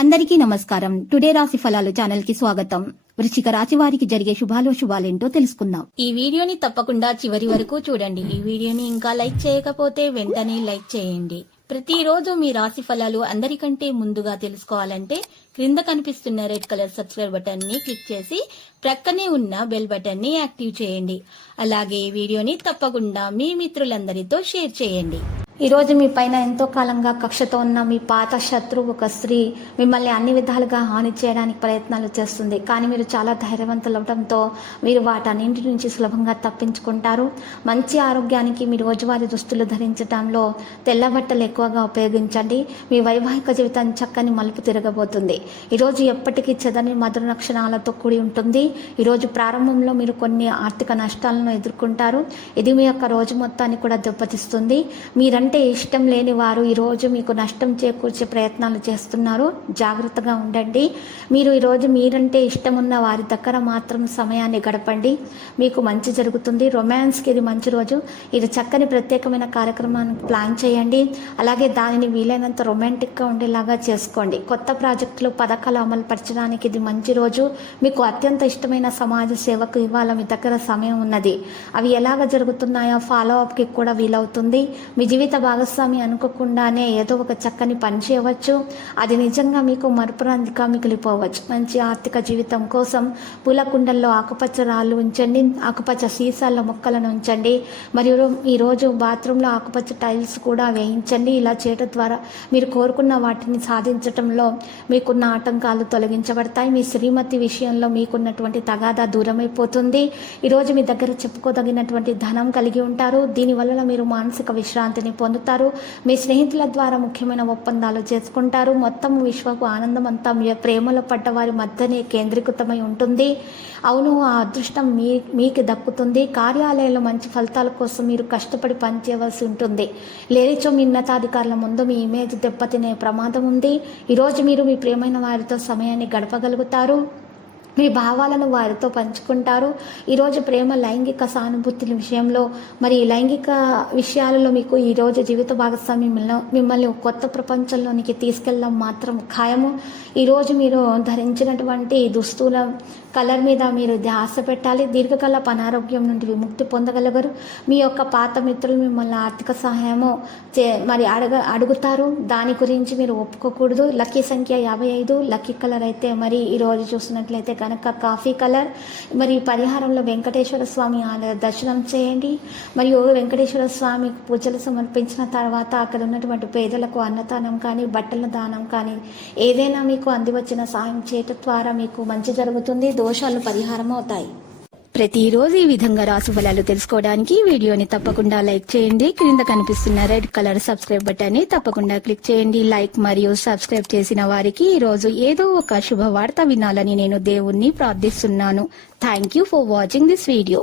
అందరికీ నమస్కారం. టుడే రాశి ఫలాలు ఛానల్ కి స్వాగతం. వృశ్చిక రాశి వారికి జరిగే శుభాలేంటో తెలుసుకుందాం. ఈ వీడియోని తప్పకుండా చివరి వరకు చూడండి. ఈ వీడియోని ఇంకా లైక్ చేయకపోతే వెంటనే లైక్ చేయండి. ప్రతిరోజు మీ రాశి ఫలాలు అందరికంటే ముందుగా తెలుసుకోవాలంటే క్రింద కనిపిస్తున్న రెడ్ కలర్ సబ్స్క్రైబ్ బటన్ ని క్లిక్ చేసి ప్రక్కనే ఉన్న బెల్ బటన్ ని యాక్టివ్ చేయండి. అలాగే ఈ వీడియోని తప్పకుండా మీ మిత్రులందరితో షేర్ చేయండి. ఈ రోజు మీ పైన ఎంతో కాలంగా కక్షతో ఉన్న మీ పాత శత్రువు ఒక స్త్రీ మిమ్మల్ని అన్ని విధాలుగా హాని చేయడానికి ప్రయత్నాలు చేస్తుంది. కానీ మీరు చాలా ధైర్యవంతులవడంతో మీరు వాటన్నింటి నుంచి సులభంగా తప్పించుకుంటారు. మంచి ఆరోగ్యానికి మీ రోజువారీ దుస్తులు ధరించడంలో తెల్ల బట్టలు ఎక్కువగా ఉపయోగించండి. మీ వైవాహిక జీవితం చక్కని మలుపు తిరగబోతుంది. ఈరోజు ఎప్పటికీ చెదని మధుర లక్షణాలతో కూడి ఉంటుంది. ఈరోజు ప్రారంభంలో మీరు కొన్ని ఆర్థిక నష్టాలను ఎదుర్కొంటారు. ఇది మీ యొక్క రోజు మొత్తాన్ని కూడా దెబ్బతీస్తుంది. మీరంటే ఇష్టం లేని వారు ఈరోజు మీకు నష్టం చేకూర్చే ప్రయత్నాలు చేస్తున్నారు. జాగ్రత్తగా ఉండండి. మీరు ఈరోజు మీరంటే ఇష్టం ఉన్న వారి దగ్గర మాత్రం సమయాన్ని గడపండి. మీకు మంచి జరుగుతుంది. రొమాన్స్కి ఇది మంచి రోజు. ఇది చక్కని ప్రత్యేకమైన కార్యక్రమాన్ని ప్లాన్ చేయండి. అలాగే దానిని వీలైనంత రొమాంటిక్గా ఉండేలాగా చేసుకోండి. కొత్త ప్రాజెక్టులు పథకాలు అమలు పరచడానికి ఇది మంచి రోజు. మీకు అత్యంత ఇష్టమైన సమాజ సేవకు ఇవాళ మీ దగ్గర సమయం ఉన్నది. అవి ఎలాగ జరుగుతున్నాయో ఫాలో అప్కి కూడా వీలవుతుంది. మీ జీవిత భాగస్వామి అనుకోకుండానే ఏదో ఒక చక్కని పని చేయవచ్చు. అది నిజంగా మీకు మరుపురాందిగా మిగిలిపోవచ్చు. మంచి ఆర్థిక జీవితం కోసం పూల కుండల్లో ఆకుపచ్చ రాళ్ళు ఉంచండి. ఆకుపచ్చ సీసాల్లో మొక్కలను ఉంచండి. మరియు ఈరోజు బాత్రూంలో ఆకుపచ్చ టైల్స్ కూడా వేయించండి. ఇలా చేయడం ద్వారా మీరు కోరుకున్న వాటిని సాధించడంలో మీకున్న ఆటంకాలు తొలగించబడతాయి. మీ శ్రీమతి విషయంలో మీకున్నటువంటి తగాదా దూరమైపోతుంది. ఈరోజు మీ దగ్గర చెప్పుకోదగినటువంటి ధనం కలిగి ఉంటారు. దీనివల్ల మీరు మానసిక విశ్రాంతిని పొందుతారు. మీ స్నేహితుల ద్వారా ముఖ్యమైన ఒప్పందాలు చేసుకుంటారు. మొత్తం విశ్వకు ఆనందం అంతా మీ ప్రేమలో పడ్డ వారి మధ్యనే కేంద్రీకృతమై ఉంటుంది. అవును, ఆ అదృష్టం మీకు దక్కుతుంది. కార్యాలయంలో మంచి ఫలితాల కోసం మీరు కష్టపడి పనిచేయవలసి ఉంటుంది. లేనిచో మీ ఉన్నతాధికారుల ముందు మీ ఇమేజ్ దెబ్బతినే ప్రమాదం ఉంది. ఈరోజు మీరు మీ ప్రియమైన వారితో సమయాన్ని గడపగలుగుతారు. మీ భావాలను వారితో పంచుకుంటారు. ఈరోజు ప్రేమ లైంగిక సానుభూతుల విషయంలో మరి లైంగిక విషయాలలో మీకు ఈరోజు జీవిత భాగస్వామి మిమ్మల్ని కొత్త ప్రపంచంలోనికి తీసుకెళ్ళడం మాత్రం ఖాయము. ఈరోజు మీరు ధరించినటువంటి దుస్తుల కలర్ మీద మీరు ధ్యాస పెట్టాలి. దీర్ఘకాల అనారోగ్యం నుండి విముక్తి పొందగలగరు. మీ యొక్క పాత మిత్రులు మిమ్మల్ని ఆర్థిక సహాయము మరి అడుగుతారు. దాని గురించి మీరు ఒప్పుకోకూడదు. లక్కీ సంఖ్య 55. లక్కీ కలర్ అయితే మరి ఈరోజు చూసినట్లయితే కనుక కాఫీ కలర్. మరి పరిహారంలో వెంకటేశ్వర స్వామి ఆలయ దర్శనం చేయండి. మరియు వెంకటేశ్వర స్వామి పూజలు సమర్పించిన తర్వాత అక్కడ ఉన్నటువంటి పేదలకు అన్నదానం కానీ బట్టల దానం కానీ ఏదైనా మీకు అందివచ్చిన సాయం చేయటం ద్వారా మీకు మంచి జరుగుతుంది. దోషాలు పరిహారం అవుతాయి. ప్రతిరోజు ఈ విధంగా రాశి ఫలాలు తెలుసుకోవడానికి వీడియోని తప్పకుండా లైక్ చేయండి. క్రింద కనిపిస్తున్న రెడ్ కలర్ సబ్స్క్రైబ్ బటన్ ని తప్పకుండా క్లిక్ చేయండి. లైక్ మరియు సబ్స్క్రైబ్ చేసిన వారికి ఈ రోజు ఏదో ఒక శుభవార్త వినాలని నేను దేవుణ్ణి ప్రార్థిస్తున్నాను. Thank you for watching this video.